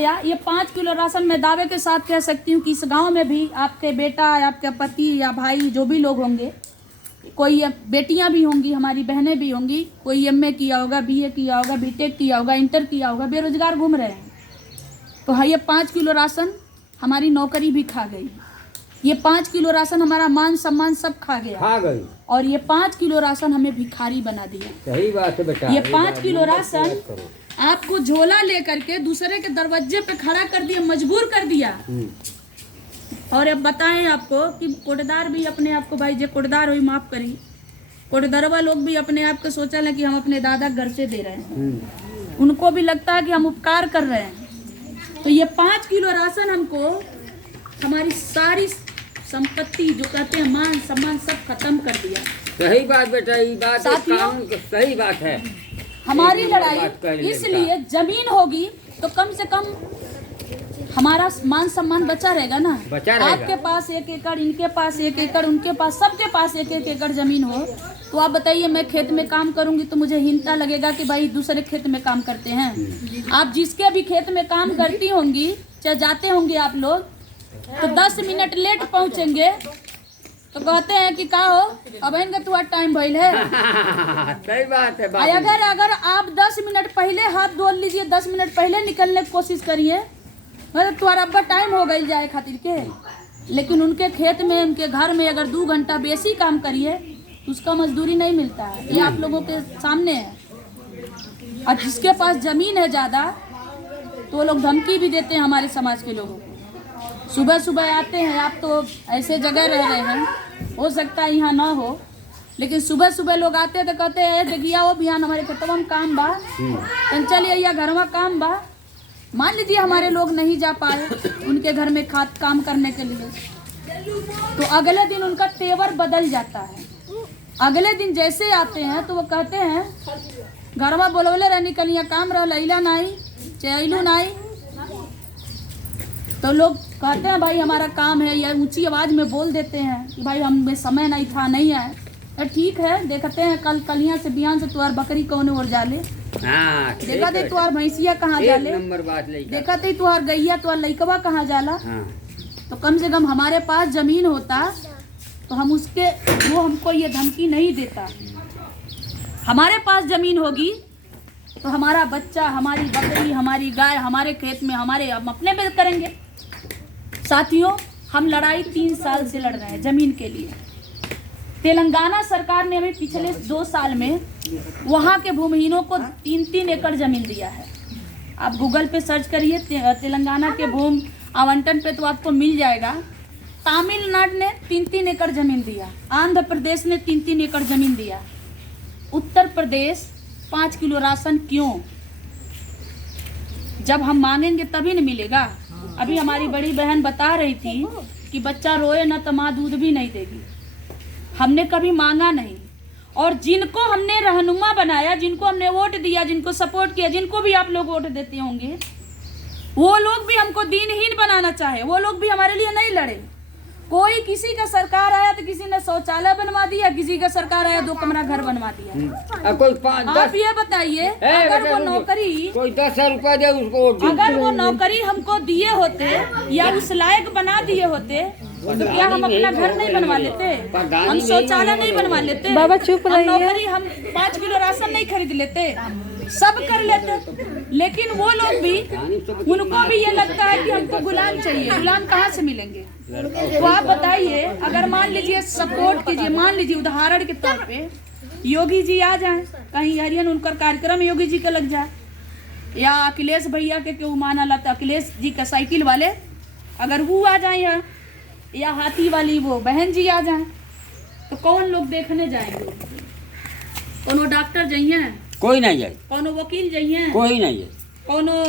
गया। ये 5 kilo ration मैं दावे के साथ कह सकती हूँ कि इस गांव में भी आपके बेटा, आपके पति या भाई जो भी लोग होंगे, कोई बेटियां भी होंगी, हमारी बहनें भी होंगी, कोई एमए किया होगा, बीए किया होगा, बीटेक किया होगा, इंटर किया होगा, बेरोजगार घूम रहे हैं। तो हाँ, ये 5 किलो राशन हमारी नौकरी भी खा गई। ये 5 किलो राशन हमारा मान सम्मान सब खा गई। और ये 5 किलो राशन हमें भिखारी बना दिया। सही बात है बेटा। ये 5 किलो राशन आपको झोला लेकर के दूसरे के दरवाजे पे खड़ा कर दिया, मजबूर कर दिया। और अब बताएं आपको कि कोटदार भी अपने आप को, भाई जो कोटदार हुई माफ करी, कोटदारवा लोग भी अपने आप को सोचा है कि हम अपने दादा घर से दे रहे हैं। उनको भी लगता है कि हम उपकार कर रहे हैं। तो ये 5 किलो राशन हमको हमारी सारी संपत्ति, जो कहते हैं मान सम्मान, सब खत्म कर दिया। सही बात बेटा, ये बात सही बात है। हमारी लड़ाई इसलिए जमीन होगी तो कम से कम हमारा मान सम्मान बचा रहेगा ना। आपके पास 1 एकड़, इनके पास 1 एकड़, उनके पास, सबके पास 1-1 एकड़ जमीन हो, तो आप बताइए मैं खेत में काम करूंगी तो मुझे हिंता लगेगा कि भाई दूसरे खेत में काम करते हैं। आप जिसके भी खेत में काम करती होंगी, चाहे जाते होंगे आप लोग, तो 10 मिनट लेट पहुंचेंगे तो कहते हैं कि का हो अब इनका तुम्हारा टाइम भइल है। सही बात है। अगर आप 10 मिनट पहले हाथ धो लीजिए, 10 मिनट पहले निकलने की कोशिश करिए, मतलब तुम्हारा अब्बा टाइम हो गई जाए खातिर के। लेकिन उनके खेत में, उनके घर में अगर 2 घंटा बेसी काम करिए तो उसका मजदूरी नहीं मिलता है। ये आप लोगों के सामने है। और जिसके पास जमीन है ज़्यादा तो वो लोग धमकी भी देते हैं हमारे समाज के लोगों को। सुबह सुबह आते हैं, आप तो ऐसे जगह रह रहे हैं, हो सकता है यहाँ ना हो, लेकिन सुबह सुबह लोग आते हैं तो कहते हैं देखिए वो बिहान हमारे खेतवा में काम बा, चलिए या घर में काम बा। मान लीजिए हमारे लोग नहीं जा पाए उनके घर में काम करने के लिए, तो अगले दिन उनका तेवर बदल जाता है। अगले दिन जैसे आते हैं तो वो कहते हैं घर में बोलवले रहनी कलिया काम रह लैला नाई चैलू नाई, तो लोग कहते हैं भाई हमारा काम है, या ऊंची आवाज में बोल देते हैं कि भाई हमें समय नहीं था, नहीं आए। तो ठीक है, देखते हैं कल कलिया से बिहान से तुम्हार बकरी कौन ओर जाले, देखा थे तुम्हार भैंसिया कहाँ जाले, देखा थे तुम्हार गैया, तुम्हार लइकवा कहाँ जाला। तो कम से कम हमारे पास जमीन होता तो हम उसके, वो हमको ये धमकी नहीं देता। हमारे पास जमीन होगी तो हमारा बच्चा, हमारी बकरी, हमारी गाय हमारे खेत में, हम अपने में करेंगे। साथियों, हम लड़ाई 3 साल से लड़ रहे हैं जमीन के लिए। तेलंगाना सरकार ने हमें पिछले 2 साल में वहाँ के भूमिहीनों को 3-3 एकड़ जमीन दिया है। आप गूगल पे सर्च करिए तेलंगाना के भूमि आवंटन पे तो आपको मिल जाएगा। तमिलनाडु ने 3-3 एकड़ जमीन दिया, आंध्र प्रदेश ने 3-3 एकड़ जमीन दिया, उत्तर प्रदेश 5 किलो राशन क्यों? जब हम मांगेंगे तभी न मिलेगा। अभी हमारी बड़ी बहन बता रही थी कि बच्चा रोए ना तो माँ दूध भी नहीं देगी। हमने कभी मांगा नहीं, और जिनको हमने रहनुमा बनाया, जिनको हमने वोट दिया, जिनको सपोर्ट किया, जिनको भी आप लोग वोट देते होंगे, वो लोग भी हमको दीनहीन बनाना चाहे, वो लोग भी हमारे लिए नहीं लड़े। कोई किसी का सरकार आया तो किसी ने शौचालय बनवा दिया, किसी का सरकार आया 2 कमरा घर बनवा दिया। आप ये बताइए, अगर वो नौकरी, कोई 10,000 रुपया दे उसको, अगर वो नौकरी हमको दिए होते या उस लायक बना दिए होते तो क्या हम अपना घर नहीं बनवा लेते, हम शौचालय नहीं बनवा लेते, बाबा चुप रहिए, नौकरी हम 5 किलो राशन नहीं खरीद लेते, सब कर लेते। लेकिन वो लोग भी, उनको भी ये लगता है कि हमको गुलाम चाहिए। गुलाम कहाँ से मिलेंगे? तो आप बताइए, अगर मान लीजिए सपोर्ट कीजिए, मान लीजिए उदाहरण के तौर पे योगी जी आ जाएं, कहीं हरियन उनका कार्यक्रम योगी जी का लग जाए, या अखिलेश भैया के क्यों माना लाता, अखिलेश जी का साइकिल वाले अगर वो आ जाए, या हाथी वाली वो बहन जी आ जाए, तो कौन लोग देखने जाएंगे? कोनो डॉक्टर जाइए? कोई नहीं जाए। कोनो वकील जाइए? कोई नहीं जाए। कोनो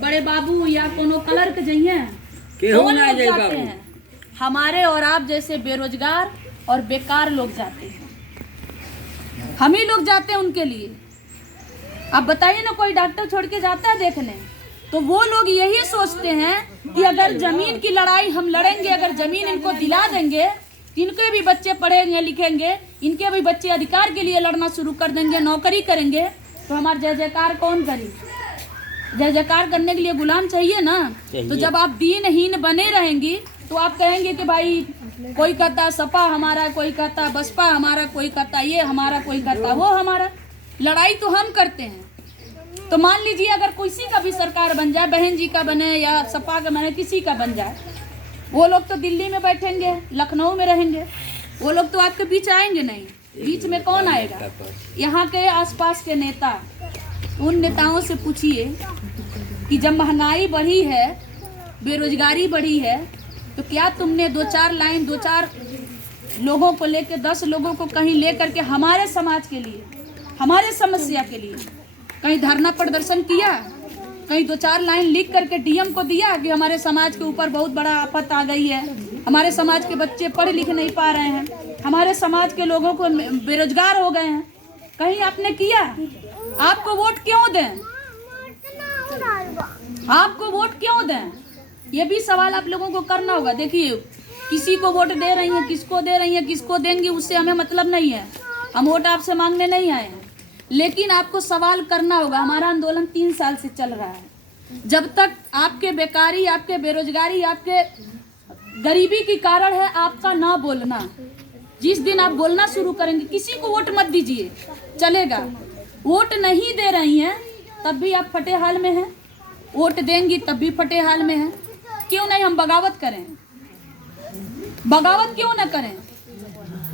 बड़े बाबू या कोनो क्लर्क जाइए? कौन लोग जाते हैं? हमारे और आप जैसे बेरोजगार और बेकार लोग जाते हैं, हम ही लोग जाते हैं उनके लिए। अब बताइए ना, कोई डॉक्टर छोड़ के जाता है देखने? तो वो लोग यही सोचते हैं कि अगर जमीन की लड़ाई हम लड़ेंगे, अगर जमीन इनको दिला देंगे, इनके भी बच्चे पढ़ेंगे लिखेंगे, इनके भी बच्चे अधिकार के लिए लड़ना शुरू कर देंगे, नौकरी करेंगे, तो हमारा जय जयकार कौन करी? जय जयकार करने के लिए गुलाम चाहिए ना। तो जब आप दीनहीन बने रहेंगी तो आप कहेंगे कि भाई कोई कहता सपा हमारा, कोई कहता बसपा हमारा, कोई कहता ये हमारा, कोई कहता वो हमारा। लड़ाई तो हम करते हैं। तो मान लीजिए अगर किसी का भी सरकार बन जाए, बहन जी का बने या सपा का बने, किसी का बन जाए, वो लोग तो दिल्ली में बैठेंगे, लखनऊ में रहेंगे, वो लोग तो आपके बीच आएंगे नहीं। बीच में कौन आएगा? यहाँ के आसपास के नेता। उन नेताओं से पूछिए कि जब महंगाई बढ़ी है, बेरोजगारी बढ़ी है, तो क्या तुमने 2-4 लाइन 2-4 लोगों को लेकर 10 लोगों को कहीं ले करके हमारे समाज के लिए, हमारे समस्या के लिए कहीं धरना प्रदर्शन किया? कहीं 2-4 लाइन लिख करके डीएम को दिया कि हमारे समाज के ऊपर बहुत बड़ा आफत आ गई है, हमारे समाज के बच्चे पढ़ लिख नहीं पा रहे हैं, हमारे समाज के लोगों को बेरोजगार हो गए हैं? कहीं आपने किया? आपको वोट क्यों दें? आपको वोट क्यों दें? ये भी सवाल आप लोगों को करना होगा। देखिए, किसी को वोट दे रही हैं, किसको दे रही हैं, किसको देंगी, उससे हमें मतलब नहीं है। हम वोट आपसे मांगने नहीं आए हैं, लेकिन आपको सवाल करना होगा। हमारा आंदोलन 3 साल से चल रहा है। जब तक आपके बेकारी, आपके बेरोजगारी, आपके गरीबी की कारण है आपका ना बोलना। जिस दिन आप बोलना शुरू करेंगे, किसी को वोट मत दीजिए, चलेगा। वोट नहीं दे रही हैं तब भी आप फटे हाल में हैं, वोट देंगी तब भी फटे हाल में हैं। क्यों नहीं हम बगावत करें? बगावत क्यों ना करें?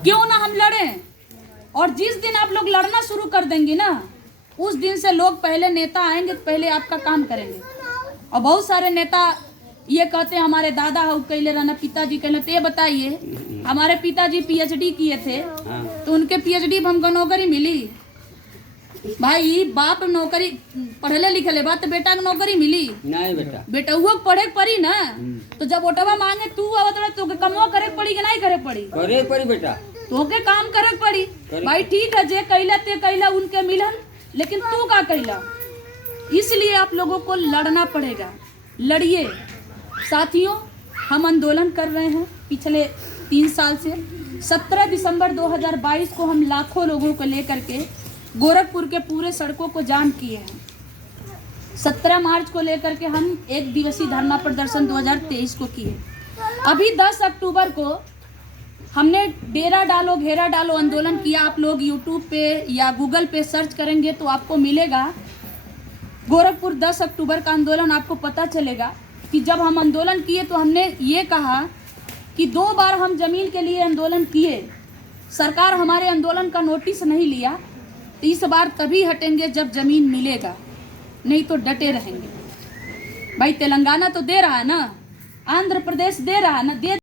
क्यों ना हम लड़ें? और जिस दिन आप लोग लड़ना शुरू कर देंगे ना, उस दिन से लोग पहले नेता आएंगे तो पहले आपका काम करेंगे। और बहुत सारे नेता ये कहते हैं हमारे दादा हो कैले रहना, पिताजी कैले। तो ये बताइए, हमारे पिताजी पीएचडी किए थे, तो उनके पीएचडी में हमको नौकरी मिली? भाई बाप नौकरी पढ़ले लिखले बात, तो बेटा को नौकरी मिली नहीं? बेटा वो पढ़े पड़ी ना। तो जब वोटवा मांगे तू आवत तो कमवा करे पड़ी कि नहीं करे पड़ी? करे पड़ी बेटा, तो के काम करे पड़ी। भाई ठीक है, जे कैला ते कैला उनके मिलन, लेकिन तू का कैला? इसलिए आप लोगों को लड़ना पड़ेगा। लड़िए साथियों। हम आंदोलन कर रहे हैं पिछले 3 साल से। 17 दिसंबर 2022 को हम लाखों लोगों को लेकर के गोरखपुर के पूरे सड़कों को जाम किए हैं। 17 मार्च को लेकर के हम 1 दिवसीय धरना प्रदर्शन 2023 को किए। अभी 10 अक्टूबर को हमने डेरा डालो घेरा डालो आंदोलन किया। आप लोग यूट्यूब पे या गूगल पे सर्च करेंगे तो आपको मिलेगा गोरखपुर 10 अक्टूबर का आंदोलन। आपको पता चलेगा कि जब हम आंदोलन किए तो हमने ये कहा कि 2 बार हम जमीन के लिए आंदोलन किए, सरकार हमारे आंदोलन का नोटिस नहीं लिया। तो इस बार तभी हटेंगे जब जमीन मिलेगा, नहीं तो डटे रहेंगे। भाई तेलंगाना तो दे रहा है ना, आंध्र प्रदेश दे रहा है ना, दे